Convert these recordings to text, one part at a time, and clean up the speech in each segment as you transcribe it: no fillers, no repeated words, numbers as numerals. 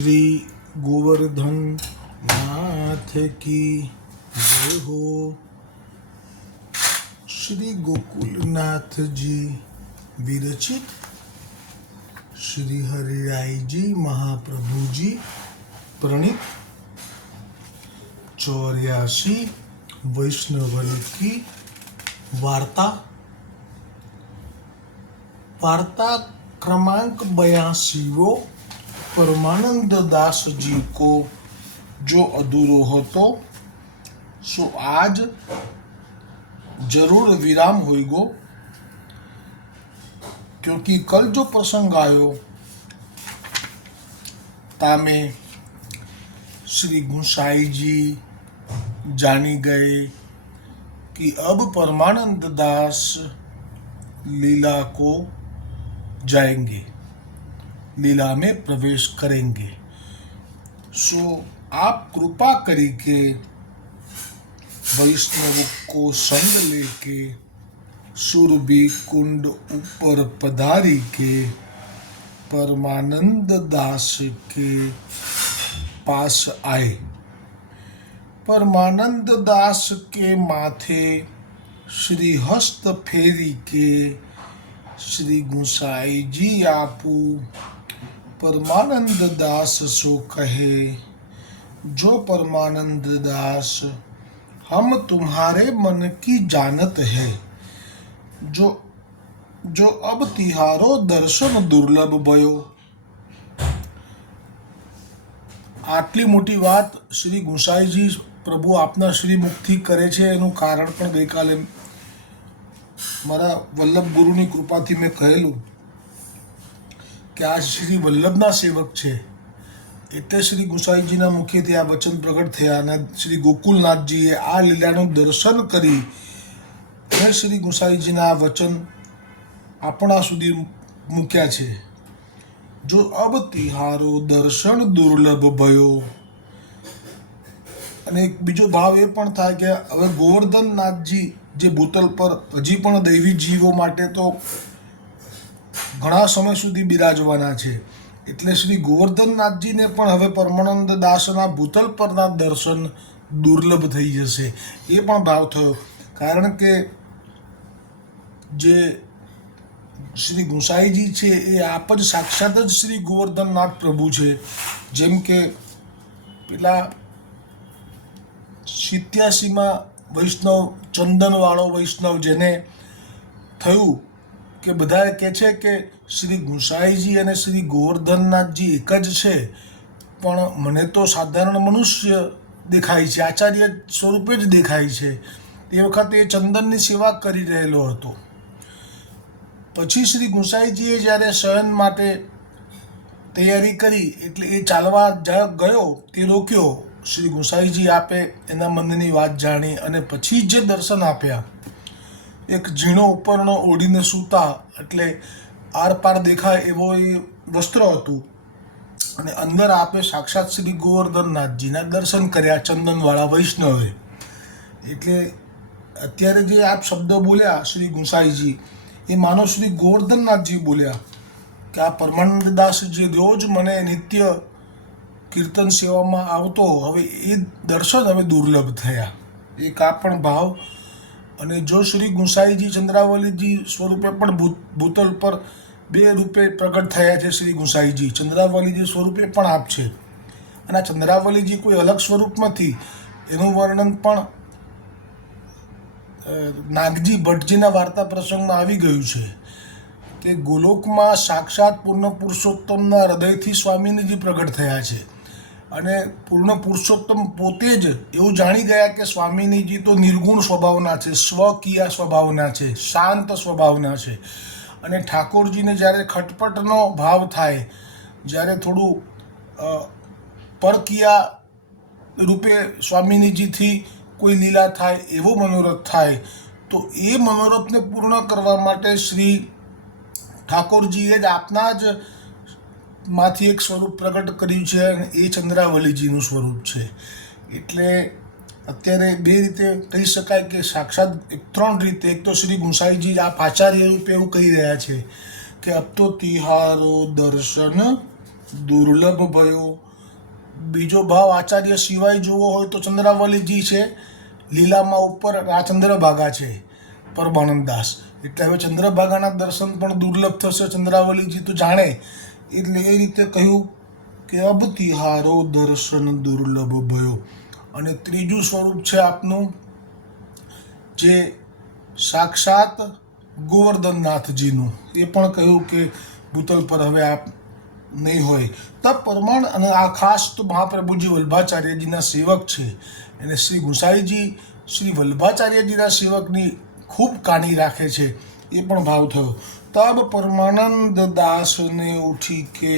श्री गोवर्धन नाथ की जय हो। श्री गोकुलनाथ जी विरचित श्री हरिराय जी महाप्रभु जी प्रणीत 84 वैष्णवल की वार्ता। वार्ता क्रमांक 82। परमानंद दास जी को जो अधूरो હતો सो आज जरूर विराम होएगो, क्योंकि कल जो प्रसंग आयो तामे श्री गुसाई जी जानी गए कि अब परमानंद दास लीला को जाएंगे, लीला में प्रवेश करेंगे। सो आप कृपा करके वैष्णव को संग लेके सुरभि कुंड ऊपर पधारी के परमानंद दास के पास आए। परमानंद दास के माथे श्री हस्त फेरी के श्री गुसाई जी आपू परमानंद दास सो कहे, जो परमानंद दास हम तुम्हारे मन की जानत है, जो अब तिहारो दर्शन दुर्लभ भयो। આટલી મોટી વાત શ્રી ગુસાઈજી પ્રભુ આપના શ્રીમુખથી કરે છે એનું કારણ પણ ગઈકાલે મારા વલ્લભ ગુરુની કૃપાથી મેં કહેલું કે આ શ્રી વલ્લભના સેવક છે, એટલે શ્રી ગુસાઈજીના મુખેથી આ વચન પ્રગટ થયા અને શ્રી ગોકુલનાથજીએ આ લીલાનું દર્શન કરી અને શ્રી ગુસાઈજીના આ વચન આપણા સુધી મૂક્યા છે। जो अब तिहारो दर्शन दुर्लभ भयो। અને એક બીજો ભાવ એ પણ થાય કે હવે ગોવર્ધનનાથજી જે ભૂતલ પર હજી પણ દૈવી જીવો માટે તો ઘણા સમય સુધી બિરાજવાના છે, એટલે શ્રી ગોવર્ધનનાથજીને પણ હવે પરમાનંદ દાસના ભૂતલ પરના દર્શન દુર્લભ થઈ જશે, એ પણ ભાવ થયો। કારણ કે જે શ્રી ગુસાઈજી છે એ આપ જ સાક્ષાત જ શ્રી ગોવર્ધનનાથ પ્રભુ છે। જેમ કે પેલા 87માં વૈષ્ણવ ચંદનવાળો વૈષ્ણવ જેને થયું કે બધા કહે છે કે શ્રી ગુસાઈજી અને શ્રી ગોવર્ધનનાથજી એક જ છે, પણ મને તો સાધારણ મનુષ્ય દેખાય છે, આચાર્ય સ્વરૂપે જ દેખાય છે। તે વખતે એ ચંદનની સેવા કરી રહેલો હતો। પછી શ્રી ગુસાઈજીએ જ્યારે શયન માટે તૈયારી કરી એટલે એ ચાલવા ગયો, તે રોક્યો। શ્રી ગુસાઈજી આપે એના મનની વાત જાણી અને પછી જે દર્શન આપ્યા, એક ઝીણો ઉપરનો ઓઢીને સૂતા, એટલે આરપાર દેખાય એવો એ વસ્ત્ર હતું અને અંદર આપે સાક્ષાત શ્રી ગોવર્ધનનાથજીના દર્શન કર્યા ચંદનવાળા વૈષ્ણવે। એટલે અત્યારે જે આપ શબ્દો બોલ્યા શ્રી ગુસાઈજી, એ માનો શ્રી ગોવર્ધનનાથજી બોલ્યા કે આ પરમાનંદ દાસ જે રોજ મને નિત્ય કીર્તન સેવામાં આવતો, હવે એ દર્શન હવે દુર્લભ થયા। એક આ પણ ભાવ। અને જો શ્રી ગુસાઈજી ચંદ્રાવલીજી સ્વરૂપે પણ ભૂતલ પર બે રૂપે પ્રગટ થયા છે શ્રી ગુસાઈજી, ચંદ્રાવલીજી સ્વરૂપે પણ આપ છે, અને આ ચંદ્રાવલીજી કોઈ અલગ સ્વરૂપ નથી। એનું વર્ણન પણ નાગજી ભટ્ટજીના વાર્તા પ્રસંગમાં આવી ગયું છે કે ગોલોકમાં સાક્ષાત પૂર્ણ પુરુષોત્તમના હૃદયથી સ્વામીજી પ્રગટ થયા છે, અને પૂર્ણ પુરુષોત્તમ પોતે જ એવું જાણી ગયા કે સ્વામીજી તો નિર્ગુણ સ્વભાવના છે, સ્વકીય સ્વભાવના છે, શાંત સ્વભાવના છે। અને ઠાકોરજીને જ્યારે ખટપટનો ભાવ થાય, જ્યારે થોડું પરકીયા રૂપે સ્વામીજીથી કોઈ લીલા થાય, એવો મનોરથ થાય, તો એ મનોરથને પૂર્ણ કરવા માટે શ્રી ઠાકોરજીએ જ આપના જ માંથી એક સ્વરૂપ પ્રગટ કર્યું છે, અને એ ચંદ્રાવલીજીનું સ્વરૂપ છે। એટલે અત્યારે બે રીતે કહી શકાય કે સાક્ષાત 3 રીતે। એક તો શ્રી ગુસાઈજી આપ આચાર્ય રૂપે એવું કહી રહ્યા છે કે અબ તો તિહારો દર્શન दुर्लभ भयो બીજો ભાવ આચાર્ય સિવાય જોવો હોય તો ચંદ્રાવલીજી છે, લીલામાં ઉપર આ ચંદ્રભાગા છે પરમાનંદદાસ. એટલે હવે ચંદ્રભાગાના દર્શન પણ દુર્લભ થશે ચંદ્રાવલીજી તો જાણે. એટલે એ રીતે કહ્યું કે અબ તિહારો દર્શન દુર્લભ ભયો. અને ત્રીજું સ્વરૂપ છે આપનું જે સાક્ષાત ગોવર્ધનનાથજીનું. એ પણ કહ્યું કે ભૂતલ પર હવે આપ નહીં હોય. તબ પરમાણ અને આ ખાસ તો મહાપ્રભુજી વલ્ભાચાર્યજીના સેવક છે. અને શ્રી ગુસાઈજી શ્રી વલ્ભાચાર્યજીના સેવકની ખૂબ કાની રાખે છે. એ પણ ભાવ થયો. તબ પરમાનંદ દાસને ઉઠી કે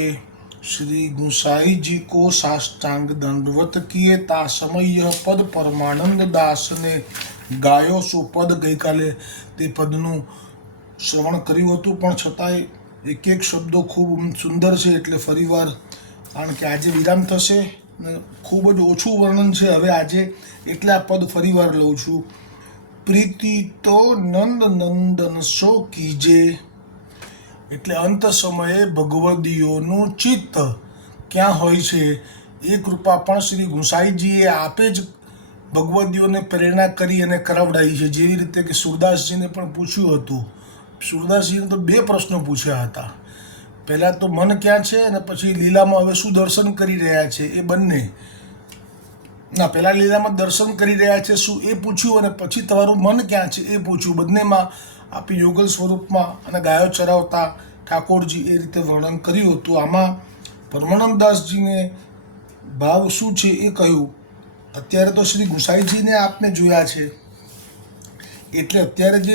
श्री गुसाई जी को साष्टांग दंडवत किए ता समय पद परमानंद दास ने गायो. सो पद गईकाले તે પદનું શ્રવણ કર્યું હતું, પણ છતાંય એક એક શબ્દો ખૂબ સુંદર છે. એટલે ફરીવાર, કારણ કે આજે વિરામ થશે ને ખૂબ જ ઓછું વર્ણન છે હવે આજે, એટલે આ પદ ફરીવાર લઉં છું. પ્રીતિ તો નંદ નંદન સો કીજે. એટલે અંત સમયે ભગવદીઓનું ચિત્ત ક્યાં હોય છે એ કૃપા પણ શ્રી ગુસાઈજીએ આપે જ ભગવદીઓને પ્રેરણા કરી અને કરાવડાવી છે. જેવી રીતે કે સુરદાસજીને પણ પૂછ્યું હતું. સુરદાસજીને તો 2 પ્રશ્નો પૂછ્યા હતા. પહેલાં તો મન ક્યાં છે અને પછી લીલામાં હવે શું દર્શન કરી રહ્યા છે એ બંને. ના, પહેલાં લીલામાં દર્શન કરી રહ્યા છે શું એ પૂછ્યું, અને પછી તમારું મન ક્યાં છે એ પૂછ્યું. બંનેમાં આપી યોગલ સ્વરૂપમાં અને ગાયો ચરાવતા ઠાકોરજી એ રીતે વર્ણન કર્યું હતું. આમાં પરમાનંદદાસજીને ભાવ શું છે એ કહ્યું. અત્યારે તો શ્રી ગુસાઈજીને આપને જોયા છે, એટલે અત્યારે જે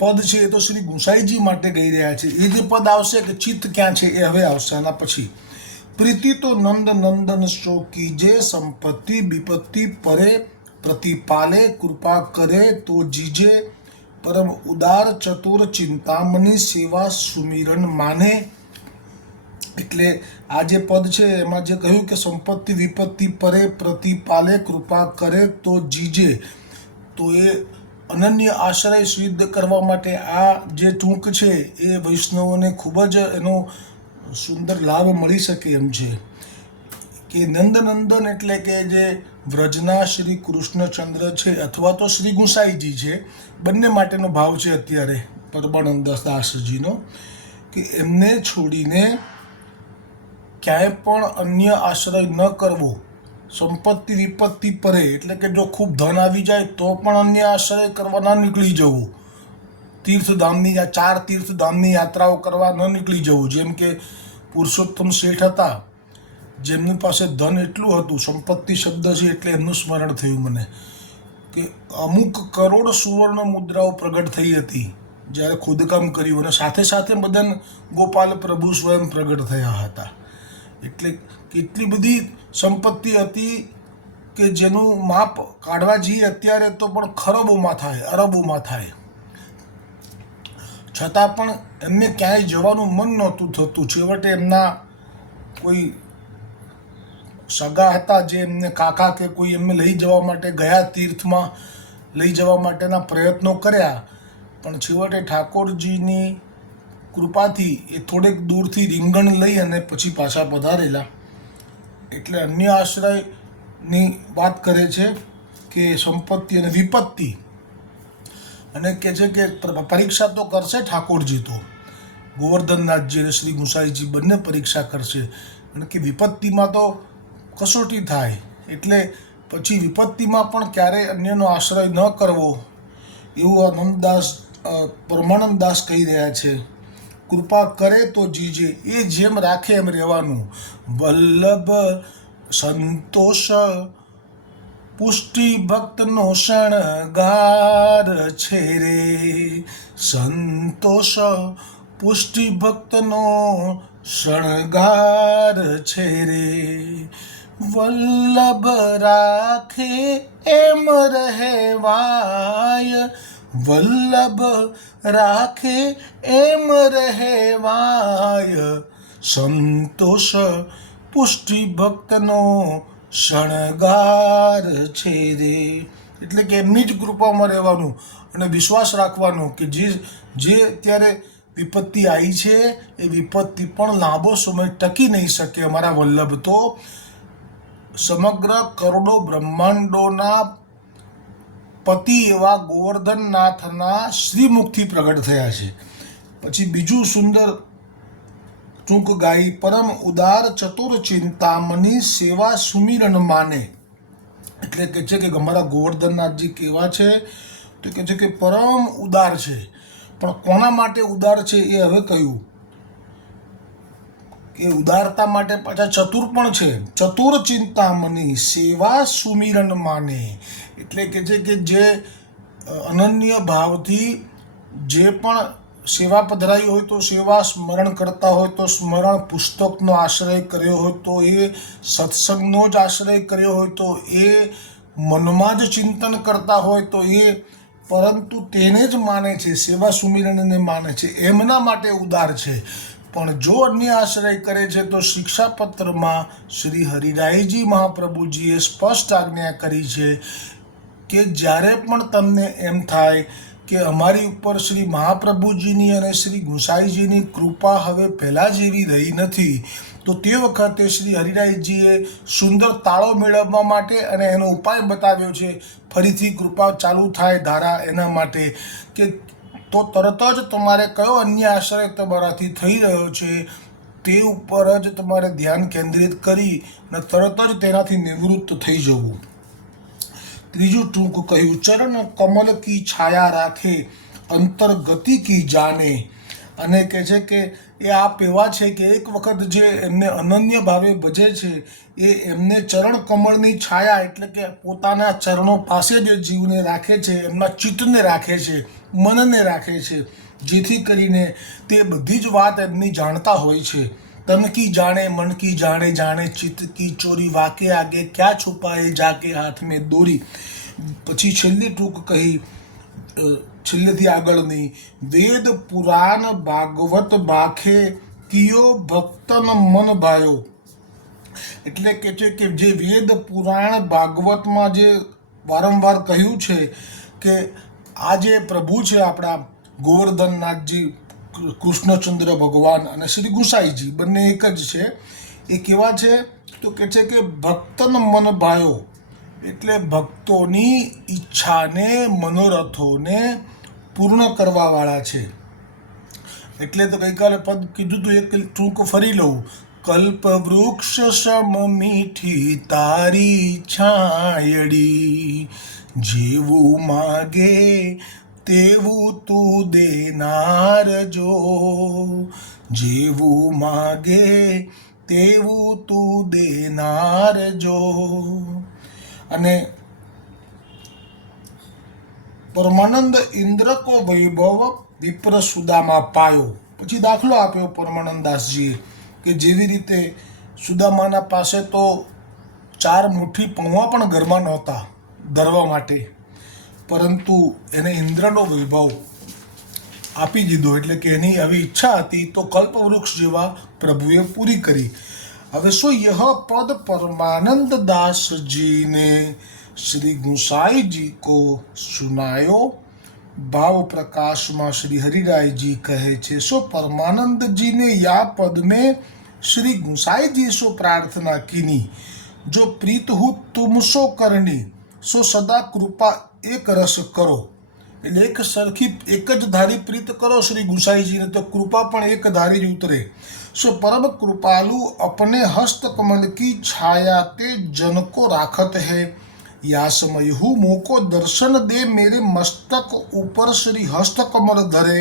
પદ છે એ તો શ્રી ગુસાઈજી માટે ગઈ રહ્યા છે. એ જે પદ આવશે કે ચિત્ત ક્યાં છે એ હવે આવશે આના પછી. પ્રીતિ તો નંદ નંદન સો કીજે, સંપત્તિ વિપત્તિ પરે પ્રતિપાલે, કૃપા કરે તો જીજે, પરમ ઉદાર ચતુર ચિંતામણી સેવા સુમિરન માને. એટલે આ જે પદ છે એમાં જે કહ્યું કે સંપત્તિ વિપત્તિ પરે પ્રતિપાલે, કૃપા કરે તો જીજે, તો એ અનન્ય આશ્રય સિદ્ધ કરવા માટે આ જે ટૂંક છે એ વૈષ્ણવોને ખૂબ જ એનો સુંદર લાભ મળી શકે એમ છે. કે નંદનંદન એટલે કે જે વ્રજના શ્રી કૃષ્ણચંદ્ર છે અથવા તો શ્રી ગુસાઈજી છે, બંને માટેનો ભાવ છે અત્યારે પરમાનંદદાસજીનો. કે એમને છોડીને ક્યાંય પણ અન્ય આશ્રય ન કરવો. સંપત્તિ વિપત્તિ પરે એટલે કે જો ખૂબ ધન આવી જાય તો પણ અન્ય આશ્રય કરવા ન નીકળી જવું. તીર્થધામની 4 તીર્થધામની યાત્રાઓ કરવા ન નીકળી જવું. જેમ કે પુરુષોત્તમ શેઠ હતા, જેમની પાસે ધન એટલું હતું, સંપત્તિ શબ્દ છે એટલે એમનું સ્મરણ થયું મને, કે અમુક કરોડ સુવર્ણ મુદ્રાઓ પ્રગટ થઈ હતી જ્યારે ખોદકામ કર્યું, અને સાથે સાથે મદન ગોપાલ પ્રભુ સ્વયં પ્રગટ થયા હતા. એટલે કેટલી બધી સંપત્તિ હતી કે જેનું માપ કાઢવા જઈએ અત્યારે તો પણ ખરબોમાં થાય, અરબોમાં થાય. છતાં પણ એમને ક્યાંય જવાનું મન નહોતું થતું. છેવટે એમના કોઈ સગા હતા જે એમને કાકા કે કોઈ એમને લઈ જવા માટે ગયા, તીર્થમાં લઈ જવા માટેના પ્રયત્નો કર્યા, પણ છેવટે ઠાકોરજીની કૃપાથી એ થોડેક દૂરથી રીંગણ લઈ અને પછી પાછા પધારેલા. એટલે અન્ય આશ્રયની વાત કરે છે કે સંપત્તિ અને વિપત્તિ, અને કહે છે કે પરીક્ષા તો કરશે ઠાકોરજી, તો ગોવર્ધનનાથજી અને શ્રી ગુસાઈજી બંને પરીક્ષા કરશે. અને કે વિપત્તિમાં તો કસોટી થાય, એટલે પછી વિપત્તિમાં પણ ક્યારેય અન્યનો આશ્રય ન કરવો, એવું આનંદદાસ પરમાનંદદાસ કહી રહ્યા છે. કૃપા કરે તો જીજે, એ જેમ રાખે એમ રહેવાનું. વલ્લભ સંતોષ પુષ્ટિ ભક્તનો શણગાર છે રે, સંતોષ પુષ્ટિ ભક્તનો શણગાર છે રે. વલ્લભ રાખે એમ રહેવાય, વલ્લભ રાખે એમ રહેવાય, સંતોષ પુષ્ટિ ભક્તનો શણગાર છે રે. એટલે કે એમની જ કૃપામાં રહેવાનું અને વિશ્વાસ રાખવાનો કે જે અત્યારે વિપત્તિ આવી છે એ વિપત્તિ પણ લાંબો સમય ટકી નહીં શકે. અમારા વલ્લભ તો સમગ્ર કરોડો બ્રહ્માંડોના પતિ એવા ગોવર્ધનનાથના શ્રીમુખથી પ્રગટ થયા છે. પછી બીજું સુંદર ટૂંક ગાઈ, પરમ ઉદાર ચતુર ચિંતામણી સેવા સુમિરન માને. એટલે કે છે કે અમારા ગોવર્ધનનાથજી કેવા છે તો કે છે કે પરમ ઉદાર છે. પણ કોના માટે ઉદાર છે એ હવે કહ્યું કે ઉદારતા માટે પાછા ચતુર પણ છે. ચતુર ચિંતામણી સેવા સુમિરન માને. એટલે કે છે કે જે અનન્ય ભાવથી જે પણ સેવા પધરાઈ હોય તો સેવા, સ્મરણ કરતા હોય તો સ્મરણ, પુસ્તકનો આશ્રય કર્યો હોય તો એ, સત્સંગનો જ આશ્રય કર્યો હોય તો એ, મનમાં જ ચિંતન કરતા હોય તો એ, પરંતુ તેને જ માને છે, સેવા સુમિરનને માને છે, એમના માટે ઉદાર છે. પણ જો અન્ય આશ્રય કરે છે તો શિક્ષાપત્રમાં શ્રી હરિરાયજી મહાપ્રભુજીએ સ્પષ્ટ આજ્ઞા કરી છે કે જ્યારે પણ તમને એમ થાય કે અમારી ઉપર શ્રી મહાપ્રભુજીની અને શ્રી ગુસાઈજીની કૃપા હવે પહેલાં જેવી રહી નથી, તો તે વખતે શ્રી હરિરાયજીએ સુંદર તાળો મેળવવા માટે અને એનો ઉપાય બતાવ્યો છે, ફરીથી કૃપા ચાલુ થાય ધારા એના માટે, કે તો તરત જ તમારે કયો અન્ય આશ્રય તમારાથી થઈ રહ્યો છે તે ઉપર જ તમારે ધ્યાન કેન્દ્રિત કરી અને તરત જ તેનાથી નિવૃત્ત થઈ જવું. ત્રીજું ટૂંક કહ્યું, ચરણ કમલ કી છાયા રાખે અંતર્ગતિ કી જાને. અને કહે છે કે એ આપ એવા છે કે એક વખત જે એમને અનન્ય ભાવે ભજે છે એ એમને ચરણ કમળની છાયા એટલે કે પોતાના ચરણો પાસે જે જીવને રાખે છે, એમના ચિત્તને રાખે છે, મનને રાખે છે, જેથી કરીને તે બધી જ વાત એમની જાણતા હોય છે. તન કી જાણે મન કી જાણે, જાણે ચિત્ત કી ચોરી, વાકે આગે ક્યાં છુપાએ જાકે હાથ મેં દોરી. પછી છેલ્લી ટૂંક કહી, છેલ્લેથી આગળની, વેદ પુરાણ ભાગવત બાખે કિયો ભક્તન મન ભાયો. એટલે કે છે કે જે વેદ પુરાણ ભાગવતમાં જે વારંવાર કહ્યું છે કે આ જે પ્રભુ છે આપણા ગોવર્ધનનાથજી, કૃષ્ણચંદ્ર ભગવાન અને શ્રી ગુસાઈજી બંને એક જ છે. એ કેવા છે તો કે છે કે ભક્તન મન ભાયો, એટલે ભક્તોની ઈચ્છાને, મનોરથોને પૂર્ણ કરવાવાળા છે. એટલે તો ગઈકાલે પદ કીધું હતું, એક ટૂંક ફરી લઉં, કલ્પ વૃક્ષ સમ મીઠી તારી છાયડી, જેવું માગે તેવું તું દેનાર જો, જેવું માગે તેવું તું દેનાર જો. અને પરમાનંદ ઇન્દ્ર કો વૈભવ વિપ્ર સુદામા પાયો. પછી દાખલો આપ્યો પરમાનંદદાસજીએ કે જેવી રીતે સુદામાના પાસે તો 4 મુઠ્ઠી પૌવા પણ ઘરમાં નહોતા ધરવા માટે, પરંતુ એને ઇન્દ્રનો વૈભવ આપી દીધો, એટલે કે એની આવી ઈચ્છા હતી તો કલ્પવૃક્ષ જેવા પ્રભુએ પૂરી કરી. હવે શું યહ પદ પરમાનંદ દાસ જીને શ્રી ગુસાईजी को सुनायो. भाव प्रकाश में श्री हरिराय जी कहे छे, सो परमानंद जी ने या पद में श्री गुसाई जी सो प्रार्थना कीनी, जो प्रीत हूँ तुम सो करनी, सो सदा कृपा एक रस करो. એટલે એક સરખી એક જ ધારી પ્રીત કરો શ્રી ગુસાઈજીને તો કૃપા પણ એક ધારી જ ઉતરે. सो परम कृपालु अपने हस्त कमल की छाया ते जन को राखत है. या समय हूँ मोको दर्शन दे मेरे मस्तक ऊपर श्री हस्त कमल धरे.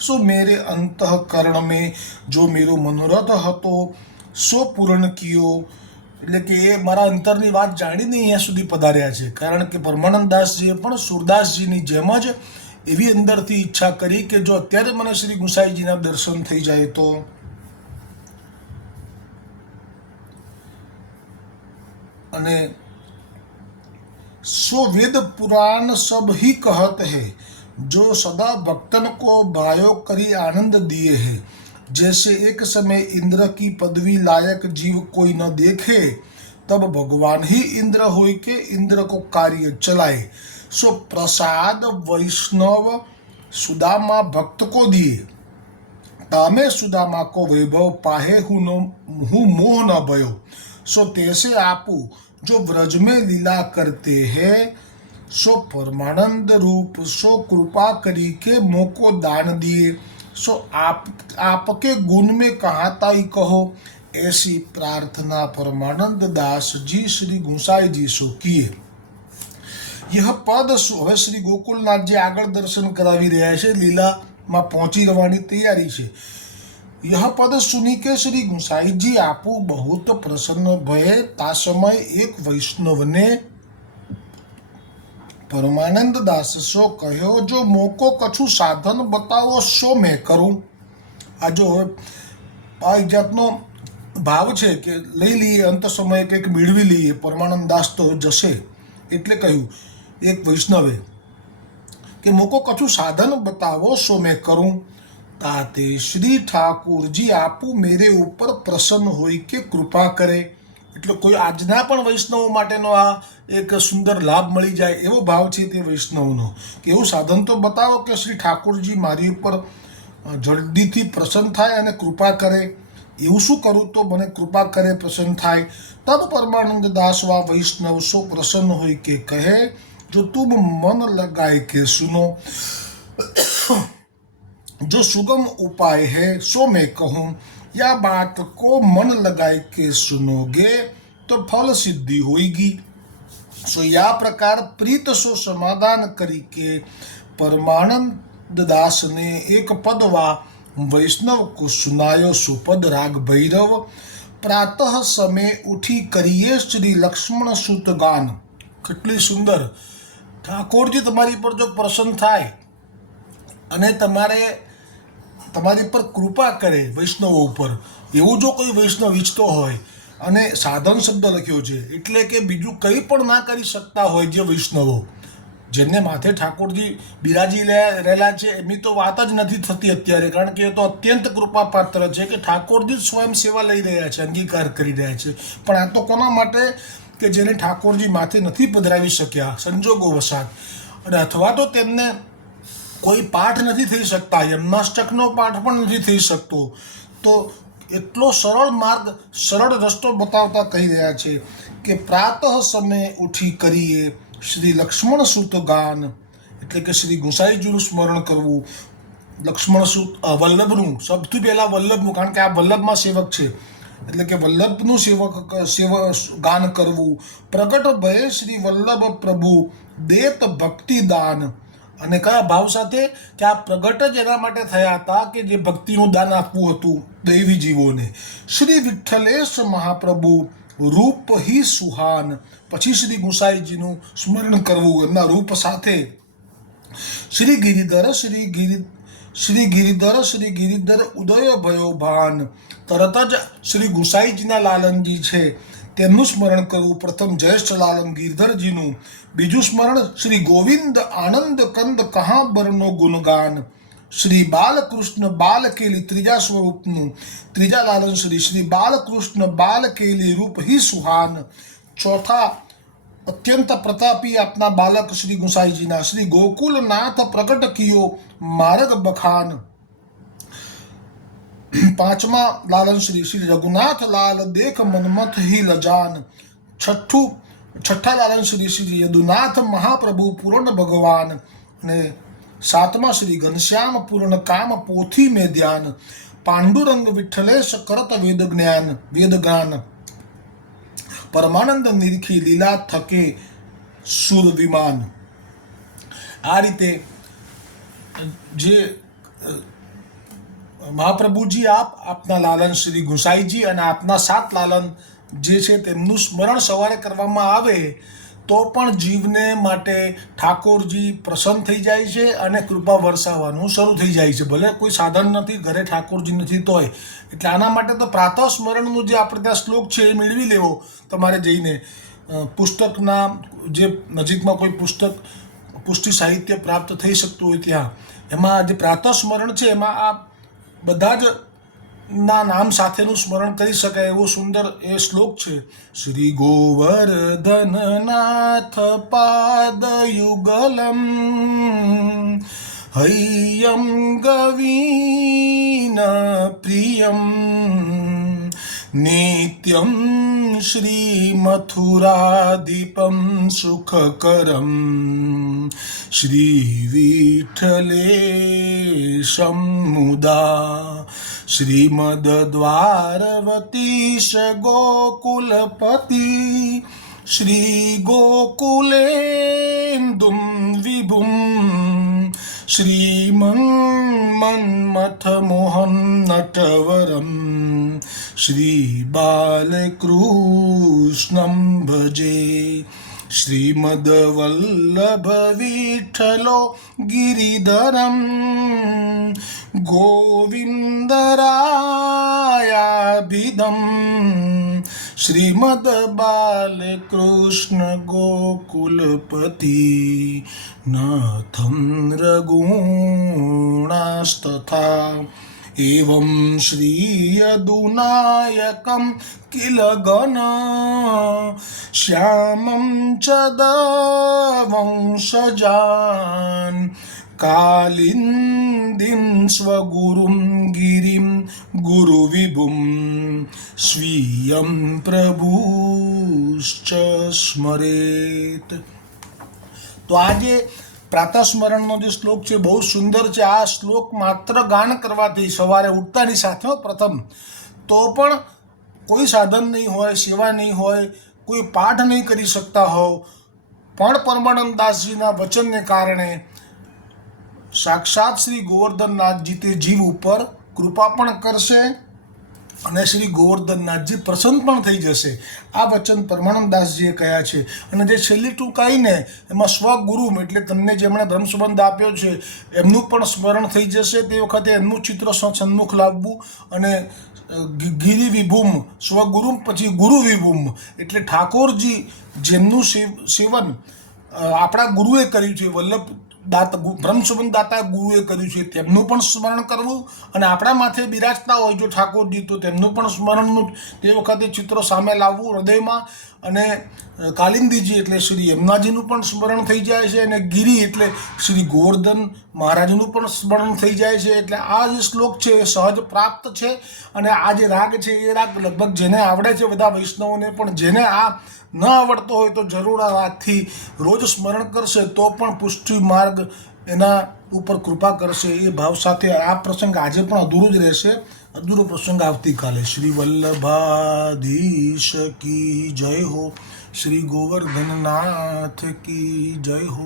सो मेरे अंतःकरण में जो मेरो मनोरथ હતો સો પૂર્ણ કિયો. એટલે કે એ મારા અંતરની વાત જાણીને અહીંયા સુધી પધાર્યા છે, કારણ કે પરમાનંદદાસજીએ પણ સુરદાસજીની જેમ જ એવી અંદરથી ઈચ્છા કરી કે જો અત્યારે મને શ્રી ગુસાઈજીના દર્શન થઈ જાય તો. અને सो वेद पुराण सब ही कहत है, जो सदा भक्तन को भायो करी आनंद दिए है. जैसे एक समय इंद्र की पदवी लायक जीव कोई न देखे, तब भगवान ही इंद्र होय के इंद्र को कार्य चलाए. सो प्रसाद वैष्णव सुदामा भक्त को दिए. तामे सुदामा को वैभव पाहे हूँ मोह न भयो। सो तैसे आपू जो व्रज में लीला करते हैं, सो परमानंद रूप, सो कृपा करी के मोको दान दिए। सो आपके गुण में कहाँ ताई कहो, ऐसी प्रार्थना परमानंद दास जी श्री गुसाई जी सो किए। यह पद હવે શ્રી ગોકુલનાથજી આગળ દર્શન કરાવી રહ્યા છે, લીલામાં પહોંચી રહેવાની તૈયારી છે। यह पद सुनी के श्री गुसाई जी आपू बहुत प्रसन्न भये। ता समय एक वैष्णव ने परमानंद दास सो कहो, जो मोको कछु साधन बताओ सो मैं करूं। आ जो आ एक जातनो भाव छे के लई लीए, अंत समय कंईक मेळवी लईए, परमानंद दास तो जशे एटले कह्युं एक वैष्णवे कि मोको कछु साधन बतावो सो मैं करूं। ताते श्री ठाकुर जी आपू मेरे ऊपर प्रसन्न होई के कृपा करे। એટલે કોઈ આજના પણ વૈષ્ણવ માટેનો આ એક સુંદર લાભ મળી જાય એવો ભાવ છે તે વૈષ્ણવનો, કે એવું સાધન તો બતાવો કે શ્રી ઠાકોરજી મારી ઉપર જલ્દીથી પ્રસન્ન થાય અને કૃપા કરે। એવું શું કરું તો મને કૃપા કરે, પ્રસન્ન થાય। તબ પરમાનંદ દાસ વા વૈષ્ણવ सो प्रसन्न होई के कहे, जो तुम मन लगाए के सुनो, जो सुगम उपाय है सो मैं कहूँ। या बात को मन लगाए के सुनोगे तो फल सिद्धि होगी। सो या प्रकार प्रीत सो समाधान करी के परमानंद दास ने एक पदवा वैष्णव को सुनायो। सुपद राग भैरव। प्रातः समय उठी करिए श्री लक्ष्मण सुत गान। કેટલી સુંદર! ઠાકોરજી તમારી પર જો પ્રસન્ન થાય અને તમારી પર કૃપા કરે વૈષ્ણવો ઉપર, એવું જો કોઈ વૈષ્ણવ ઈચ્છતો હોય, અને સાધન શબ્દ લખ્યો છે એટલે કે બીજું કંઈ પણ ના કરી શકતા હોય જે વૈષ્ણવો, જેને માથે ઠાકોરજી બિરાજી રહેલા છે એમની તો વાત જ નથી થતી અત્યારે, કારણ કે એ તો અત્યંત કૃપાપાત્ર છે કે ઠાકોરજી જ સ્વયં સેવા લઈ રહ્યા છે, અંગીકાર કરી રહ્યા છે। પણ આ તો કોના માટે કે જેને ઠાકોરજી માથે નથી પધરાવી શક્યા સંજોગો વસાત, અને અથવા તો તેમને કોઈ પાઠ નથી થઈ શકતા, યમનાષ્ટકનો પાઠ પણ નથી થઈ શકતો, તો એટલો સરળ માર્ગ, સરળ રસ્તો બતાવતા કહી રહ્યા છે કે પ્રાતઃ સમય ઉઠી કરીએ શ્રી લક્ષ્મણ સુત ગાન, એટલે કે શ્રી ગુસાઈજીનું સ્મરણ કરવું, લક્ષ્મણ સુત વલ્લભનું, સૌથી પહેલાં વલ્લભનું, કારણ કે આ વલ્લભમાં સેવક છે એટલે કે વલ્લભનું ગાન કરવું। પ્રગટ ભય શ્રી વલ્લભ પ્રભુ દેત ભક્તિ દાન। અને કયા ભાવ સાથે કે આ પ્રગટ જ એના માટે થયા હતા કે જે ભક્તિનું દાન આપવું હતું દૈવી જીવોને। શ્રી વિઠ્ઠલેશ મહાપ્રભુ રૂપ હી સુહાન। પછી શ્રી ગુસાઈજીનું સ્મરણ કરવું એમના રૂપ સાથે। શ્રી ગિરિધર ઉદય ભયો ભાન। તરત જ શ્રી ગુસાઈજીના લાલનજી છે તેમનું સ્મરણ કરવું, પ્રથમ જ્યેષ્ઠ લાલન ગિરધરજીનું, બીજું સ્મરણ શ્રી ગોવિંદ આનંદ કંદ કહા બરનો ગુણગાન। શ્રી બાલકૃષ્ણ બાલકેલી ત્રીજા સ્વરૂપનું, ત્રીજા લાલન શ્રી બાલકૃષ્ણ બાલકેલી રૂપ હી સુહાન। ચોથા અત્યંત પ્રતાપી આપના બાલક શ્રી ગુસાઈજીના, શ્રી ગોકુલનાથ પ્રગટ કિયો માર્ગ બખાન। પાંચમા લાલન શ્રી રઘુનાથ લાલ દેખ મનમથ હી લજાન। છઠ્ઠા લાલન શ્રી યદુનાથ મહાપ્રભુ પૂર્ણ ભગવાન। અને સાતમા શ્રી ઘનશ્યામ પૂર્ણ કામ પોથી મેં ધ્યાન। પાંડુરંગ વિઠ્ઠલેશ કરત વેદગાન। પરમાનંદ નિરખી લીલા થકે સુર વિમાન। આ રીતે જે મહાપ્રભુજી આપના લાલન શ્રી ગુસાઈજી અને આપના સાત લાલન જે છે તેમનું સ્મરણ સવારે કરવામાં આવે તો પણ જીવને માટે ઠાકોરજી પ્રસન્ન થઈ જાય છે અને કૃપા વરસાવવાનું શરૂ થઈ જાય છે। ભલે કોઈ સાધન નથી, ઘરે ઠાકોરજી નથી તોય। એટલે આના માટે તો પ્રાતઃ સ્મરણનું જે આપણે ત્યાં શ્લોક છે એ મેળવી લેવો તમારે જઈને। પુસ્તકના જે નજીકમાં કોઈ પુષ્ટિ સાહિત્ય પ્રાપ્ત થઈ શકતું હોય ત્યાં, એમાં જે પ્રાતઃ સ્મરણ છે એમાં આ બધા જ ના નામ સાથેનું સ્મરણ કરી શકાય એવો સુંદર એ શ્લોક છે। શ્રી ગોવર્ધનનાથ પાદ યુગલમ હૈયમ ગવીન પ્રિયમ નિત્યમ શ્રીમથુરાધિપમ સુખકરમ શ્રીવિઠ્ઠલેશમ મુદા શ્રીમદ્વારવતીશ ગોકુલપતિ શ્રીગોકુલેન્દું વિભું શ્રીમન્મથમોહન નટવરમ શ્રીબાલકૃષ્ણં ભજે શ્રીમદ્વલ્લભ વિઠ્ઠલો ગિરિધરમ ગોવિંદરાયાભિધમ શ્રીમદ બાલકૃષ્ણ ગોકુલપતિ નાથમ રઘુણાસ્તથા એવં શ્રી અદુનાયકં કિલ ગણ શ્યામં ચ દવંશજાન કાલિંદીં સ્વગુરું ગિરિં ગુરુવિભું સ્વીયં પ્રભુશ્ચ સ્મરેત. તો આજે પ્રાતઃસ્મરણનો જે શ્લોક છે બહુ સુંદર છે. આ શ્લોક માત્ર ગાન કરવાથી સવારે ઉઠતાની સાથે પ્રથમ તો પણ કોઈ સાધન નહીં હોય, સેવા નહીં હોય, કોઈ પાઠ નહીં કરી શકતા હોવ, પણ પરમાનંદ દાસજીના વચનને કારણે સાક્ષાત શ્રી ગોવર્ધનનાથજી તે જીવ ઉપર કૃપા પણ કરશે અને શ્રી ગોવર્ધનનાથજી પ્રસન્ન પણ થઈ જશે. આ વચન પરમાનંદદાસજીએ કહ્યા છે. અને જે છેલ્લી ટૂંકાઈને એમાં સ્વગુરુ એટલે તમને જેમણે બ્રહ્મસંબંધ આપ્યો છે એમનું પણ સ્મરણ થઈ જશે. તે વખતે એમનું ચિત્ર સન્મુખ લાવવું અને ગિરિ વિભૂમ સ્વગુરુ પછી ગુરુ વિભૂમ એટલે ઠાકોરજી જેમનું સેવન આપણા ગુરુએ કર્યું છે, વલ્લભ બ્રહ્મસંબંધ દાતા ગુરુએ કર્યું છે તેમનું પણ સ્મરણ કરવું અને આપણા માથે બિરાજતા હોય જો ઠાકોરજી તો તેમનું પણ સ્મરણનું તે વખતે ચિત્રો સામે લાવવું હૃદયમાં. અને કાલિંદીજી એટલે શ્રી યમુનાજીનું પણ સ્મરણ થઈ જાય છે અને ગિરી એટલે શ્રી ગોવર્ધન મહારાજનું પણ સ્મરણ થઈ જાય છે. એટલે આ જે શ્લોક છે એ સહજ પ્રાપ્ત છે. અને આ જે રાગ છે એ રાગ લગભગ જેને આવડે છે બધા વૈષ્ણવોને, પણ જેને આ ન આવડતો હોય તો જરૂર આ રાગથી રોજ સ્મરણ કરશે તો પણ પુષ્ટિ માર્ગ એના ઉપર કૃપા કરશે. એ ભાવ સાથે આ પ્રસંગ આજે પણ અધૂરો જ રહેશે. અધૂરો પ્રસંગ આવતીકાલે. શ્રી વલ્લભાધીશ કી જય હો, શ્રી ગોવર્ધનનાથ કી જય હો.